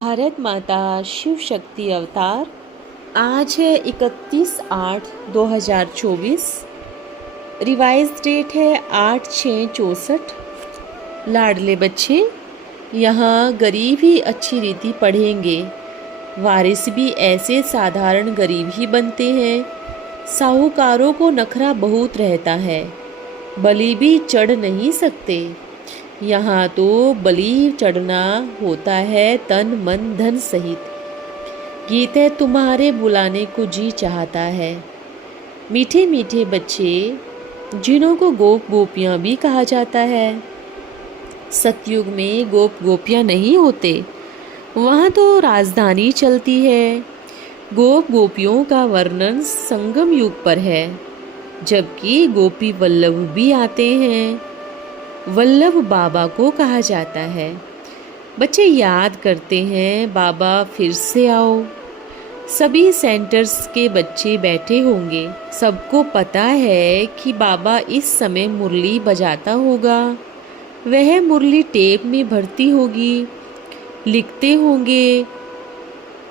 भारत माता शिव शक्ति अवतार। आज है 31/8/2024। रिवाइज डेट है 8/6/64। लाडले बच्चे, यहाँ गरीब ही अच्छी रीति पढ़ेंगे, वारिस भी ऐसे साधारण गरीब ही बनते हैं। साहूकारों को नखरा बहुत रहता है, बलि भी चढ़ नहीं सकते। यहाँ तो बलि चढ़ना होता है तन मन धन सहित। गीत है तुम्हारे बुलाने को जी चाहता है। मीठे मीठे बच्चे, जिन्हों को गोप गोपियाँ भी कहा जाता है। सतयुग में गोप गोपियाँ नहीं होते, वहाँ तो राजधानी चलती है। गोप गोपियों का वर्णन संगम युग पर है, जबकि गोपी वल्लभ भी आते हैं। वल्लभ बाबा को कहा जाता है। बच्चे याद करते हैं, बाबा फिर से आओ। सभी सेंटर्स के बच्चे बैठे होंगे। सबको पता है कि बाबा इस समय मुरली बजाता होगा। वह मुरली टेप में भरती होगी, लिखते होंगे,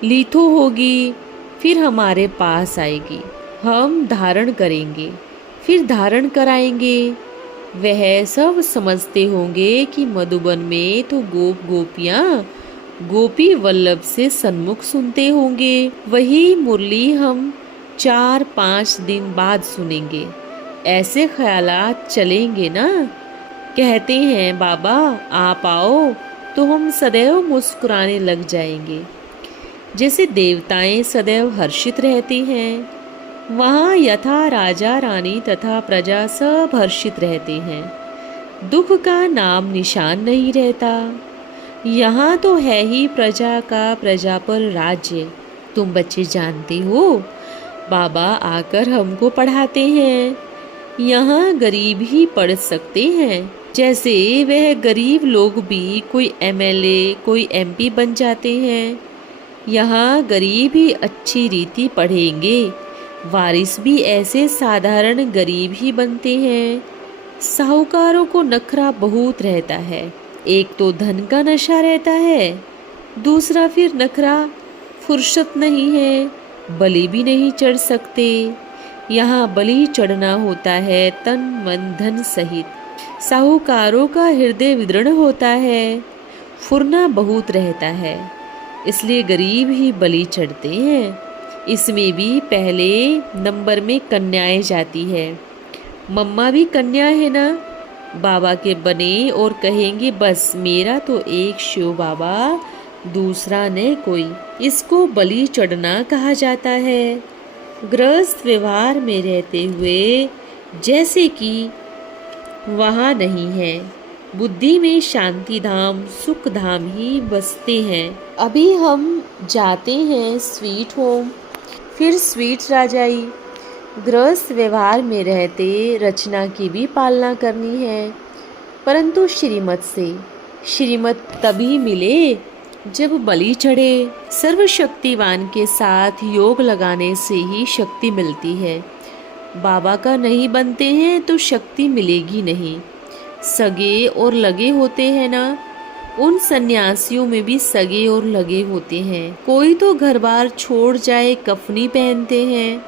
लिथो होगी, फिर हमारे पास आएगी। हम धारण करेंगे, फिर धारण कराएंगे। वह सब समझते होंगे कि मधुबन में तो गोप गोपियाँ गोपी वल्लभ से सन्मुख सुनते होंगे। वही मुरली हम 4-5 दिन बाद सुनेंगे। ऐसे ख्यालात चलेंगे ना। कहते हैं बाबा आप आओ तो हम सदैव मुस्कुराने लग जाएंगे। जैसे देवताएं सदैव हर्षित रहते हैं, वहाँ यथा राजा रानी तथा प्रजा सब हर्षित रहते हैं। दुख का नाम निशान नहीं रहता। यहाँ तो है ही प्रजा का प्रजा पर राज्य। तुम बच्चे जानते हो, बाबा आकर हमको पढ़ाते हैं। यहाँ गरीब ही पढ़ सकते हैं। जैसे वह गरीब लोग भी कोई MLA कोई MP बन जाते हैं। यहाँ गरीब ही अच्छी रीति पढ़ेंगे, वारिस भी ऐसे साधारण गरीब ही बनते हैं। साहूकारों को नखरा बहुत रहता है। एक तो धन का नशा रहता है, दूसरा फिर नखरा फुर्सत नहीं है, बलि भी नहीं चढ़ सकते। यहाँ बलि चढ़ना होता है तन मन धन सहित। साहूकारों का हृदय विदृढ़ होता है, फुरना बहुत रहता है, इसलिए गरीब ही बलि चढ़ते हैं। इसमें भी पहले नंबर में कन्याएं जाती है। मम्मा भी कन्या है ना। बाबा के बने और कहेंगे बस मेरा तो एक शिव बाबा, दूसरा न कोई। इसको बलि चढ़ना कहा जाता है। गृहस्थ व्यवहार में रहते हुए जैसे कि वहाँ नहीं है। बुद्धि में शांति धाम सुख धाम ही बसते हैं। अभी हम जाते हैं स्वीट होम, फिर स्वीट राजाई। गृहस्थ व्यवहार में रहते रचना की भी पालना करनी है, परंतु श्रीमत से। श्रीमत तभी मिले जब बलि चढ़े। सर्वशक्तिवान के साथ योग लगाने से ही शक्ति मिलती है। बाबा का नहीं बनते हैं तो शक्ति मिलेगी नहीं। सगे और लगे होते हैं ना, उन सन्यासियों में भी सगे और लगे होते हैं। कोई तो घर बार छोड़ जाए कफनी पहनते हैं,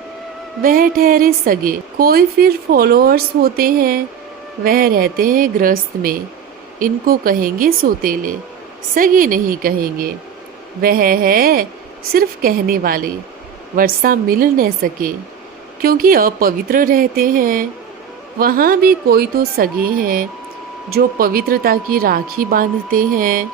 वह ठहरे सगे। कोई फिर फॉलोअर्स होते हैं, वह रहते हैं गृहस्थ में। इनको कहेंगे सोतेले, सगे नहीं कहेंगे। वह है सिर्फ कहने वाले, वर्षा मिल न सके क्योंकि अपवित्र रहते हैं। वहाँ भी कोई तो सगे हैं जो पवित्रता की राखी बांधते हैं।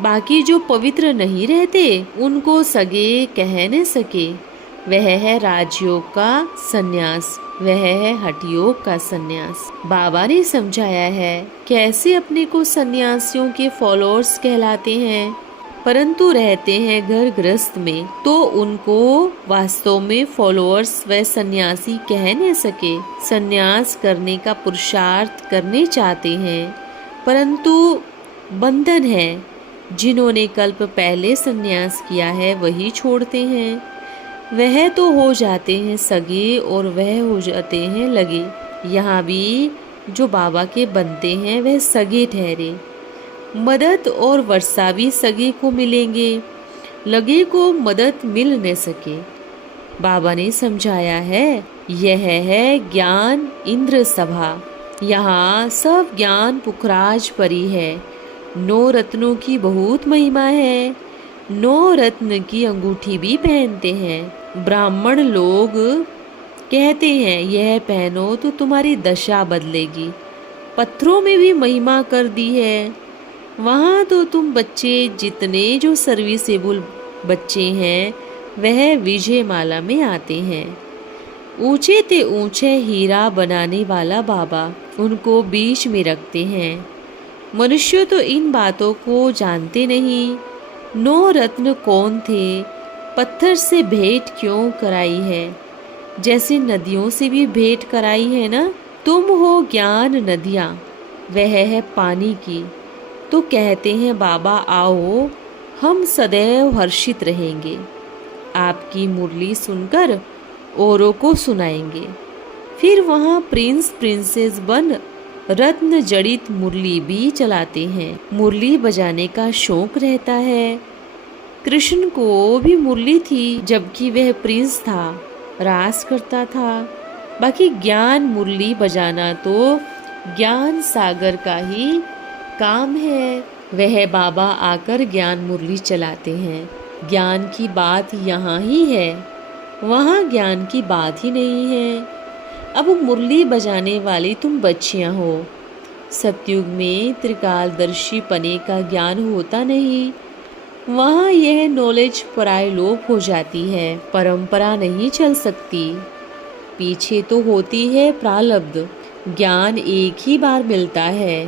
बाकी जो पवित्र नहीं रहते उनको सगे कह न सके। वह है राजयोग का सन्यास, वह है हठयोग का सन्यास। बाबा ने समझाया है कैसे अपने को सन्यासियों के फॉलोअर्स कहलाते हैं, परंतु रहते हैं घर गृहस्थ में, तो उनको वास्तव में फॉलोअर्स व सन्यासी कह न सके। सन्यास करने का पुरुषार्थ करने चाहते हैं, परंतु बंधन है। जिन्होंने कल्प पहले सन्यास किया है वही छोड़ते हैं। वह तो हो जाते हैं सगे और वह हो जाते हैं लगे। यहाँ भी जो बाबा के बनते हैं वह सगे ठहरे। मदद और वर्षा भी सगे को मिलेंगे, लगे को मदद मिल न सके। बाबा ने समझाया है, यह है ज्ञान इंद्र सभा, यहाँ सब ज्ञान पुखराज परी है। 9 रत्नों की बहुत महिमा है, 9 रत्न की अंगूठी भी पहनते हैं। ब्राह्मण लोग कहते हैं यह पहनो तो तुम्हारी दशा बदलेगी। पत्थरों में भी महिमा कर दी है। वहाँ तो तुम बच्चे जितने जो सर्विसेबल बच्चे हैं वह विजय माला में आते हैं। ऊंचे ते ऊंचे हीरा बनाने वाला बाबा उनको बीच में रखते हैं। मनुष्य तो इन बातों को जानते नहीं। 9 रत्न कौन थे, पत्थर से भेंट क्यों कराई है, जैसे नदियों से भी भेंट कराई है ना। तुम हो ज्ञान नदियाँ, वह है पानी की। तो कहते हैं बाबा आओ, हम सदैव हर्षित रहेंगे। आपकी मुरली सुनकर औरों को सुनाएंगे। फिर वहाँ प्रिंस प्रिंसेस बन रत्न जड़ित मुरली भी चलाते हैं। मुरली बजाने का शौक रहता है। कृष्ण को भी मुरली थी, जबकि वह प्रिंस था, राज करता था। बाकी ज्ञान मुरली बजाना तो ज्ञान सागर का ही काम है। वह बाबा आकर ज्ञान मुरली चलाते हैं। ज्ञान की बात यहाँ ही है, वहाँ ज्ञान की बात ही नहीं है। अब मुरली बजाने वाली तुम बच्चियाँ हो। सतयुग में त्रिकालदर्शी पने का ज्ञान होता नहीं। वहाँ यह नॉलेज परायलोप हो जाती है, परंपरा नहीं चल सकती। पीछे तो होती है प्रारब्ध। ज्ञान एक ही बार मिलता है।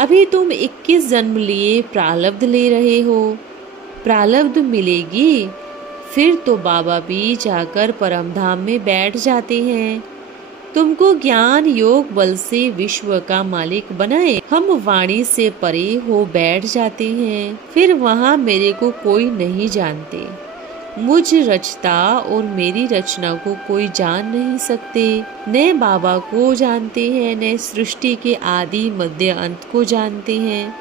अभी तुम 21 जन्म लिए प्रारब्ध ले रहे हो। प्रारब्ध मिलेगी फिर तो बाबा भी जाकर परमधाम में बैठ जाते हैं। तुमको ज्ञान योग बल से विश्व का मालिक बनाए, हम वाणी से परे हो बैठ जाते हैं। फिर वहाँ मेरे को कोई नहीं जानते। मुझ रचता और मेरी रचना को कोई जान नहीं सकते। न बाबा को जानते हैं, न सृष्टि के आदि मध्य अंत को जानते हैं।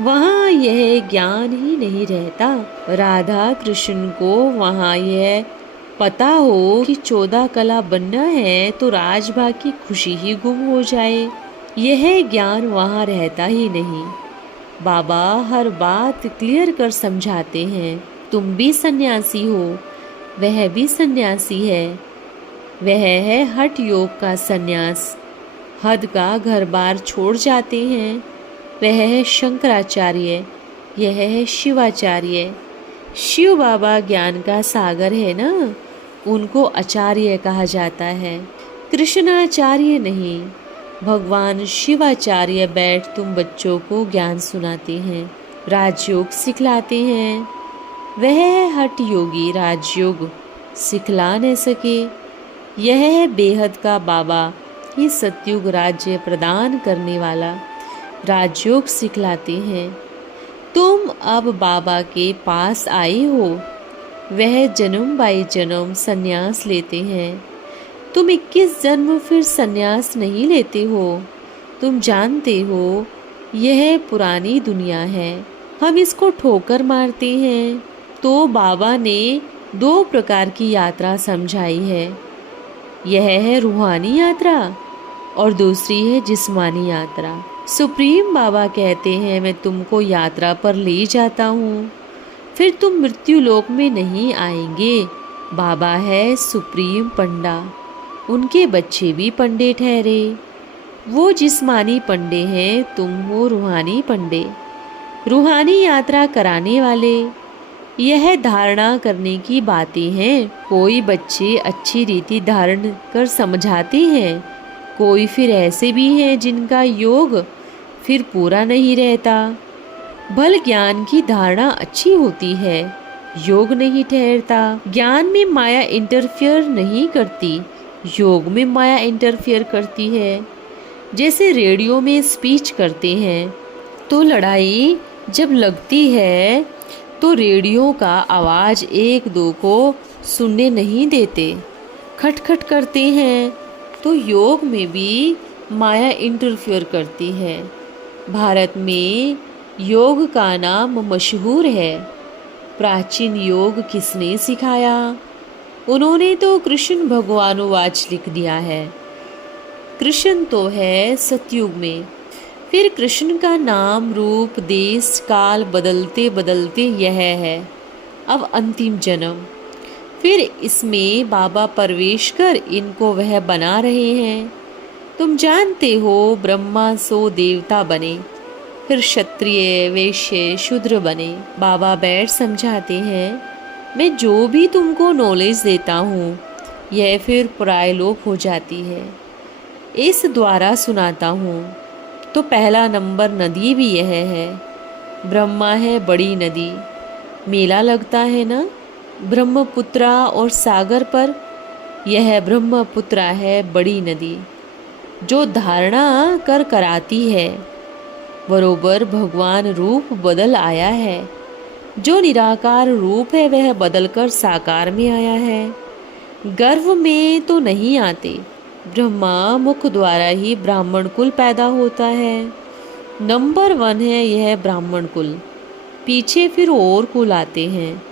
वहाँ यह ज्ञान ही नहीं रहता। राधा कृष्ण को वहाँ यह पता हो कि 14 कला बनना है तो राजभाग की खुशी ही गुम हो जाए, यह ज्ञान वहाँ रहता ही नहीं। बाबा हर बात क्लियर कर समझाते हैं। तुम भी सन्यासी हो, वह भी सन्यासी है। वह है हठ योग का सन्यास, हद का घर बार छोड़ जाते हैं। वह है शंकराचार्य, यह है शिवाचार्य। शिव बाबा ज्ञान का सागर है ना, उनको आचार्य कहा जाता है, कृष्णाचार्य नहीं। भगवान शिवाचार्य बैठ तुम बच्चों को ज्ञान सुनाते हैं, राजयोग सिखलाते हैं। वह है हठ योगी, राजयोग सिखला न सके। यह है बेहद का बाबा, ये सतयुग राज्य प्रदान करने वाला, राजयोग सिखलाते हैं। तुम अब बाबा के पास आए हो। वह जन्म बाई जन्म सन्यास लेते हैं। तुम 21 जन्म फिर सन्यास नहीं लेते हो। तुम जानते हो यह पुरानी दुनिया है, हम इसको ठोकर मारते हैं। तो बाबा ने 2 प्रकार की यात्रा समझाई है। यह है रूहानी यात्रा और दूसरी है जिस्मानी यात्रा। सुप्रीम बाबा कहते हैं मैं तुमको यात्रा पर ले जाता हूँ, फिर तुम मृत्यु लोक में नहीं आएंगे। बाबा है सुप्रीम पंडा, उनके बच्चे भी पंडे ठहरे। वो जिस्मानी पंडे हैं, तुम हो रूहानी पंडे, रूहानी यात्रा कराने वाले। यह धारणा करने की बातें हैं। कोई बच्चे अच्छी रीति धारण कर समझाते हैं, कोई फिर ऐसे भी हैं जिनका योग फिर पूरा नहीं रहता। भल ज्ञान की धारणा अच्छी होती है, योग नहीं ठहरता। ज्ञान में माया इंटरफियर नहीं करती, योग में माया इंटरफियर करती है। जैसे रेडियो में स्पीच करते हैं तो लड़ाई जब लगती है तो रेडियो का आवाज़ 1-2 को सुनने नहीं देते, खटखट करते हैं। तो योग में भी माया इंटरफियर करती है। भारत में योग का नाम मशहूर है। प्राचीन योग किसने सिखाया? उन्होंने तो कृष्ण भगवानुवाच लिख दिया है। कृष्ण तो है सतयुग में। फिर कृष्ण का नाम रूप देश काल बदलते बदलते यह है अब अंतिम जन्म। फिर इसमें बाबा प्रवेश कर इनको वह बना रहे हैं। तुम जानते हो ब्रह्मा सो देवता बने, फिर क्षत्रिय वैश्य शूद्र बने। बाबा बैठ समझाते हैं, मैं जो भी तुमको नॉलेज देता हूँ यह फिर प्रायलोप हो जाती है। इस द्वारा सुनाता हूँ तो पहला नंबर नदी भी यह है। ब्रह्मा है बड़ी नदी। मेला लगता है ना ब्रह्मपुत्रा और सागर पर, यह ब्रह्मपुत्रा है बड़ी नदी जो धारणा कर कराती है। बरोबर भगवान रूप बदल आया है। जो निराकार रूप है वह बदलकर साकार में आया है। गर्भ में तो नहीं आते। ब्रह्मा मुख द्वारा ही ब्राह्मण कुल पैदा होता है। नंबर 1 है यह ब्राह्मण कुल। पीछे फिर और कुल आते हैं।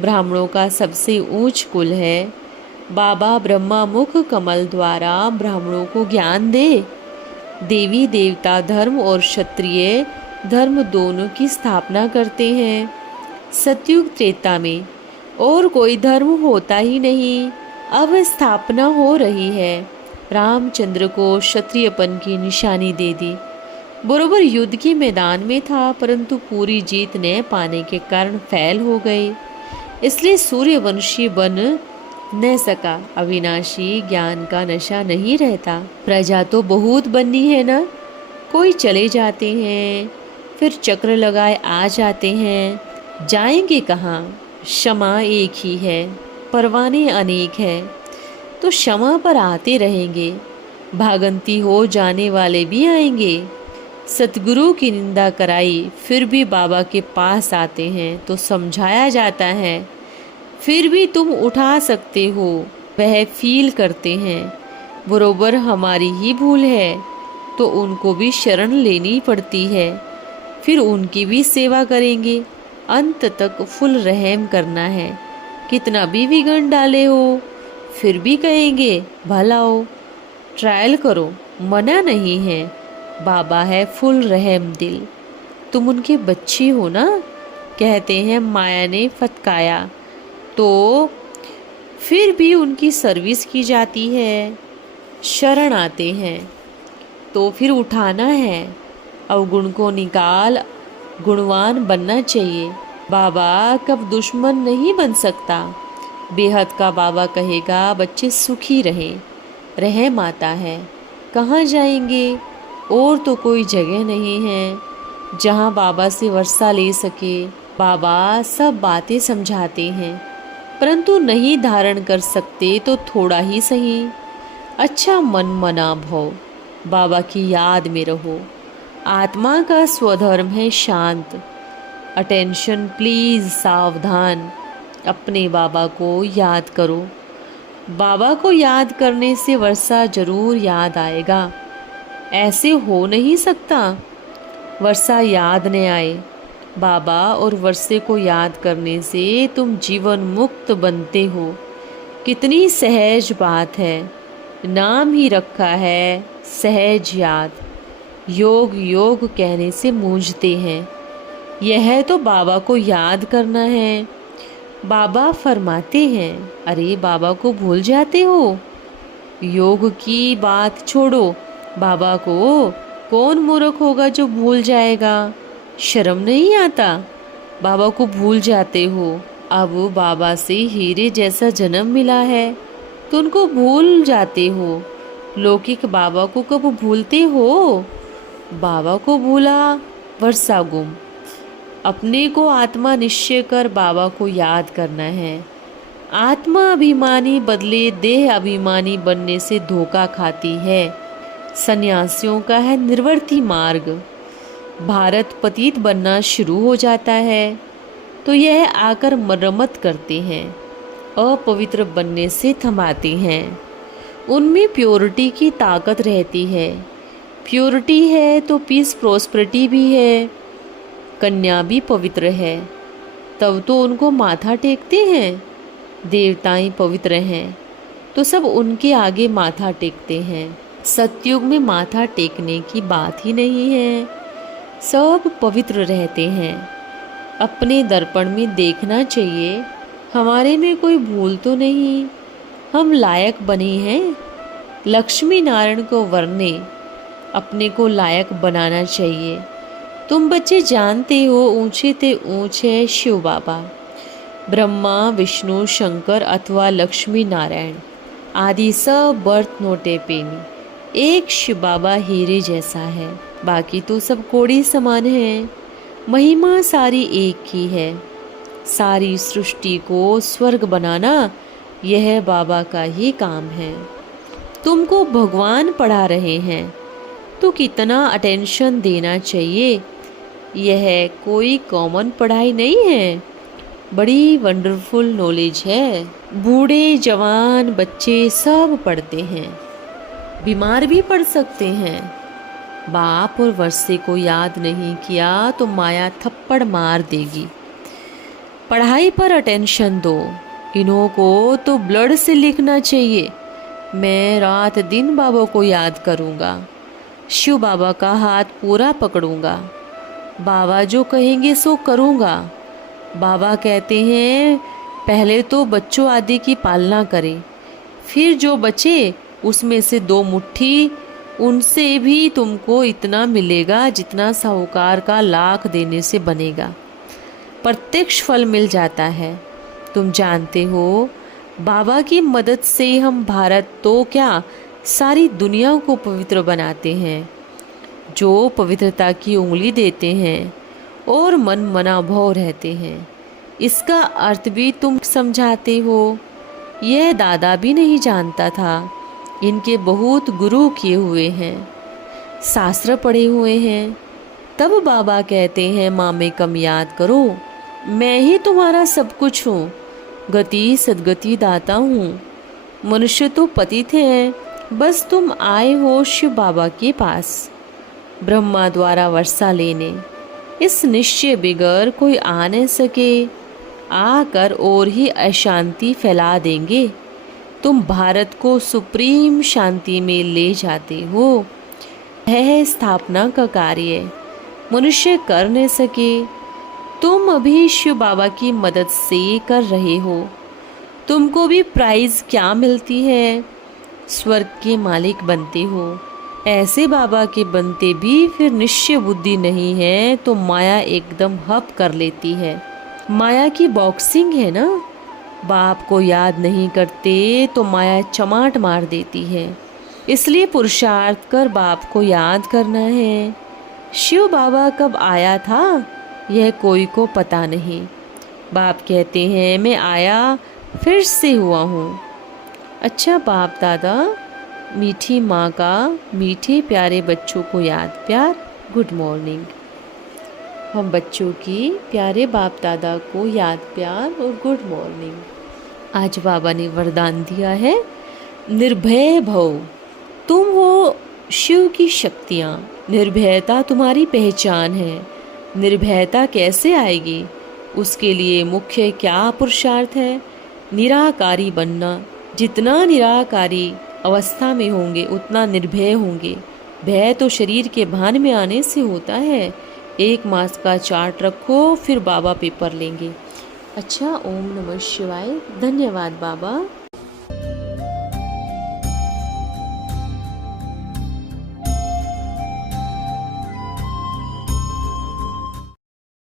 ब्राह्मणों का सबसे ऊंच कुल है। बाबा ब्रह्मा मुख कमल द्वारा ब्राह्मणों को ज्ञान दे। देवी देवता धर्म और क्षत्रिय धर्म दोनों की स्थापना करते हैं। सतयुग त्रेता में और कोई धर्म होता ही नहीं, अब स्थापना हो रही है। रामचंद्र को क्षत्रियपन की निशानी दे दी। बरोबर युद्ध के मैदान में था, परंतु पूरी जीत न पाने के कारण फैल हो गए, इसलिए सूर्यवंशी बन न सका। अविनाशी ज्ञान का नशा नहीं रहता। प्रजा तो बहुत बननी है ना, कोई चले जाते हैं फिर चक्र लगाए आ जाते हैं। जाएंगे कहाँ? क्षमा एक ही है, परवाने अनेक हैं, तो क्षमा पर आते रहेंगे। भागंती हो जाने वाले भी आएंगे। सतगुरु की निंदा कराई फिर भी बाबा के पास आते हैं तो समझाया जाता है, फिर भी तुम उठा सकते हो, वह फील करते हैं। बरोबर हमारी ही भूल है तो उनको भी शरण लेनी पड़ती है, फिर उनकी भी सेवा करेंगे। अंत तक फुल रहम करना है। कितना भी विघन डाले हो फिर भी कहेंगे भला हो। ट्रायल करो, मना नहीं है। बाबा है फुल रहम दिल। तुम उनके बच्ची हो ना, कहते हैं माया ने फटकाया तो फिर भी उनकी सर्विस की जाती है। शरण आते हैं तो फिर उठाना है। अवगुण को निकाल गुणवान बनना चाहिए। बाबा कब दुश्मन नहीं बन सकता। बेहद का बाबा कहेगा बच्चे सुखी रहें। रहम आता है। कहाँ जाएंगे? और तो कोई जगह नहीं है जहाँ बाबा से वर्षा ले सके। बाबा सब बातें समझाते हैं, परंतु नहीं धारण कर सकते तो थोड़ा ही सही। अच्छा मन मना भव, बाबा की याद में रहो। आत्मा का स्वधर्म है शांत। अटेंशन प्लीज, सावधान। अपने बाबा को याद करो। बाबा को याद करने से वर्षा जरूर याद आएगा। ऐसे हो नहीं सकता वर्षा याद न आए। बाबा और वर्षे को याद करने से तुम जीवन मुक्त बनते हो। कितनी सहज बात है। नाम ही रखा है सहज याद। योग योग कहने से मूंझते हैं। यह तो बाबा को याद करना है। बाबा फरमाते हैं, अरे बाबा को भूल जाते हो। योग की बात छोड़ो, बाबा को कौन मूर्ख होगा जो भूल जाएगा। शर्म नहीं आता? बाबा को भूल जाते हो। अब बाबा से हीरे जैसा जन्म मिला है तो उनको भूल जाते हो। लौकिक बाबा को कब भूलते हो? बाबा को भूला वर्षा गुम। अपने को आत्मा निश्चय कर बाबा को याद करना है। आत्मा अभिमानी बदले देह अभिमानी बनने से धोखा खाती है। सन्यासियों का है निर्वर्ती मार्ग। भारत पतित बनना शुरू हो जाता है तो यह आकर मरम्मत करते हैं। अपवित्र बनने से थमाते हैं। उनमें प्योरिटी की ताकत रहती है। प्योरिटी है तो पीस प्रोस्पेरिटी भी है। कन्या भी पवित्र है, तब तो उनको माथा टेकते हैं। देवताएं पवित्र हैं तो सब उनके आगे माथा टेकते हैं। सतयुग में माथा टेकने की बात ही नहीं है, सब पवित्र रहते हैं। अपने दर्पण में देखना चाहिए हमारे में कोई भूल तो नहीं, हम लायक बने हैं। लक्ष्मी नारायण को वरने अपने को लायक बनाना चाहिए। तुम बच्चे जानते हो ऊंचे ते ऊंचे शिव बाबा, ब्रह्मा विष्णु शंकर अथवा लक्ष्मी नारायण आदि सब बर्थ नोटे पे में एक शिव बाबा हीरे जैसा है, बाकी तो सब कोड़ी समान है। महिमा सारी एक ही है। सारी सृष्टि को स्वर्ग बनाना यह बाबा का ही काम है। तुमको भगवान पढ़ा रहे हैं तो कितना अटेंशन देना चाहिए। यह कोई कॉमन पढ़ाई नहीं है, बड़ी वंडरफुल नॉलेज है। बूढ़े जवान बच्चे सब पढ़ते हैं, बीमार भी पढ़ सकते हैं। बाप और वर्षे को याद नहीं किया तो माया थप्पड़ मार देगी। पढ़ाई पर अटेंशन दो। इन्हों को तो ब्लड से लिखना चाहिए। मैं रात दिन बाबा को याद करूँगा, शिव बाबा का हाथ पूरा पकड़ूंगा। बाबा जो कहेंगे सो करूँगा। बाबा कहते हैं पहले तो बच्चों आदि की पालना करें, फिर जो बचे उसमें से 2 मुट्ठी, उनसे भी तुमको इतना मिलेगा जितना साहूकार का लाख देने से बनेगा। प्रत्यक्ष फल मिल जाता है। तुम जानते हो बाबा की मदद से हम भारत तो क्या सारी दुनिया को पवित्र बनाते हैं। जो पवित्रता की उंगली देते हैं और मन मना भाव रहते हैं, इसका अर्थ भी तुम समझाते हो। यह दादा भी नहीं जानता था। इनके बहुत गुरु किए हुए हैं, शास्त्र पढ़े हुए हैं। तब बाबा कहते हैं माँ में कम याद करो, मैं ही तुम्हारा सब कुछ हूँ, गति सदगति दाता हूँ। मनुष्य तो पतित हैं, बस तुम आए हो शिव बाबा के पास ब्रह्मा द्वारा वर्षा लेने। इस निश्चय बिगर कोई आ न सके। आकर और ही अशांति फैला देंगे। तुम भारत को सुप्रीम शांति में ले जाते हो। है स्थापना का कार्य मनुष्य कर न सके। तुम अभी शिव बाबा की मदद से कर रहे हो। तुमको भी प्राइज क्या मिलती है? स्वर्ग के मालिक बनते हो। ऐसे बाबा के बनते भी फिर निश्चय बुद्धि नहीं है तो माया एकदम हप कर लेती है। माया की बॉक्सिंग है ना। बाप को याद नहीं करते तो माया चमाट मार देती है। इसलिए पुरुषार्थ कर बाप को याद करना है। शिव बाबा कब आया था यह कोई को पता नहीं। बाप कहते हैं मैं आया फिर से हुआ हूँ। अच्छा बाप दादा, मीठी माँ का मीठे प्यारे बच्चों को याद प्यार, गुड मॉर्निंग। हम बच्चों की प्यारे बाप दादा को याद प्यार और गुड मॉर्निंग। आज बाबा ने वरदान दिया है, निर्भय भव। तुम हो शिव की शक्तियाँ। निर्भयता तुम्हारी पहचान है। निर्भयता कैसे आएगी? उसके लिए मुख्य क्या पुरुषार्थ है? निराकारी बनना। जितना निराकारी अवस्था में होंगे उतना निर्भय होंगे। भय तो शरीर के भान में आने से होता है। 1 मास का चार्ट रखो, फिर बाबा पेपर लेंगे। अच्छा, ओम नमः शिवाय। धन्यवाद बाबा।